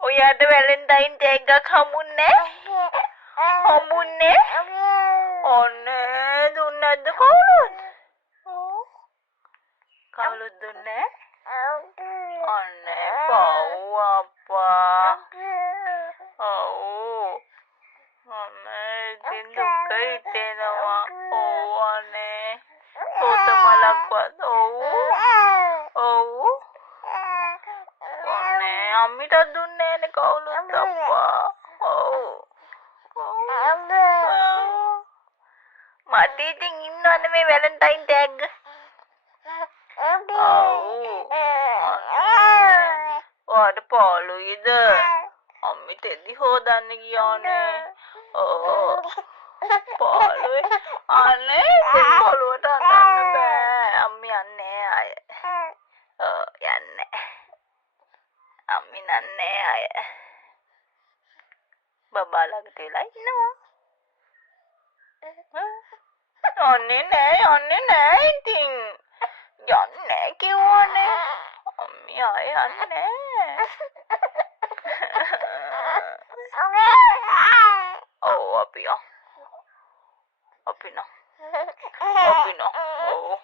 ඔයාට Valentine day එකක් හම්බුන්නේ? හම්බුන්නේ? ඔන්නේ දුන්නද කවුරුත්? කවුරුත් දුන්නේ? ඔන්නේ පව් අප්පා. ඔව්. ඔන්නේ ඉතින් දුක හිතෙනවා. ඔව් අනේ. සෝතමලක්වත් ඔව්. ඔන්නේ අම්මිට දුන්නේ නේ කවුරුත් අප්පා. ඔව්. මට ඉතින් ඉන්නවනේ මේ වැලන්ටයින් ටැග්. ඔයාට පාළුයිද? අම්මිට එදි හොදන්න ගියානේ. පාළුයි. අනේ ඉතින් පොළොවට අඳන්න බෑ. අම්මි යන්නේ ආය. යන්නේ. අම්මි නන්නේ ආය. බබා ළඟට වෙලා ඉන්නවා. යන්නේ නෑ ඉතින්. යන්නේ කිව්වනේ. අම්මි ආය යන්නේ. ඔව් අපි නෝ. ඔව්.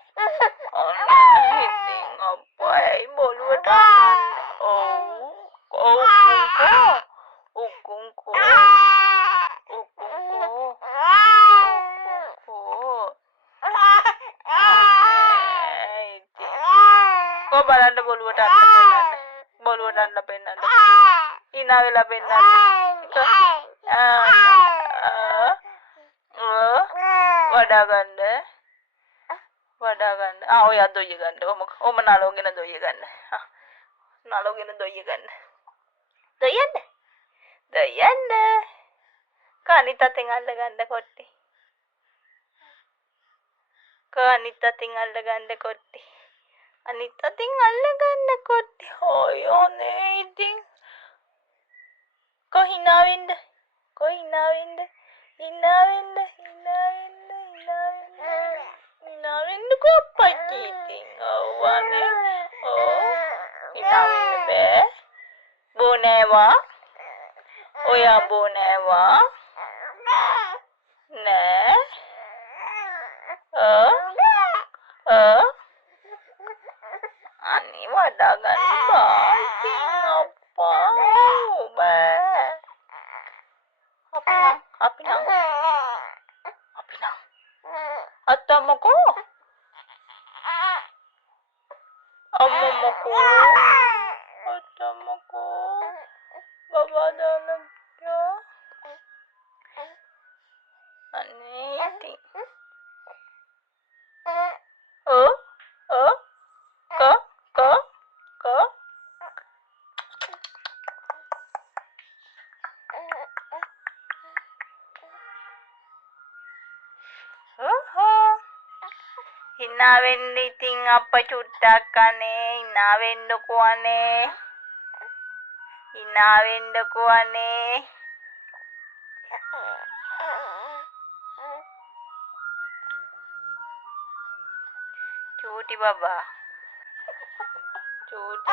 අනේ ඉතින් අප්පා ඇයි බොලුවට උකුංකෝ. කො බලන්න බොලුවට අන්න පෙන්නන්න. ඉනා වෙලා පෙන්නන්න. වඩා ගන්න. ඔයා දොයිය ගන්න. ඔම නලෝගෙන දොයිය ගන්න. නලෝගෙන දොයිය ගන්න. දොයන්න. කනිත් අතින් අල්ල ගන්න කොට්ටි. අනිත් අතින් අල්ල ගන්න කොට්ටි. හොයෝනේ ඉතින්. කො හිනා වෙන්න. කොප්පච්චි ඉතින්. ඔව්වනේ. හිනා වෙන්න බෑ. බොනෑවා. ඔයා බොනෑවා. නෑ. අනේ වඩා ගන්න බා. ඉතින් අප්පා බෑ. අපි නම් අත්තම්මකෝ. අම්මම්මකෝ. අත්තම්මකෝ. බබා දාන්න ගියා. අනේ ඉතින්. හිනා වෙන්න ඉතින් අප්පා චුට්ටක් අනේ හිනා වෙන්නකෝ අනේ. චූටි බබා. චූටි.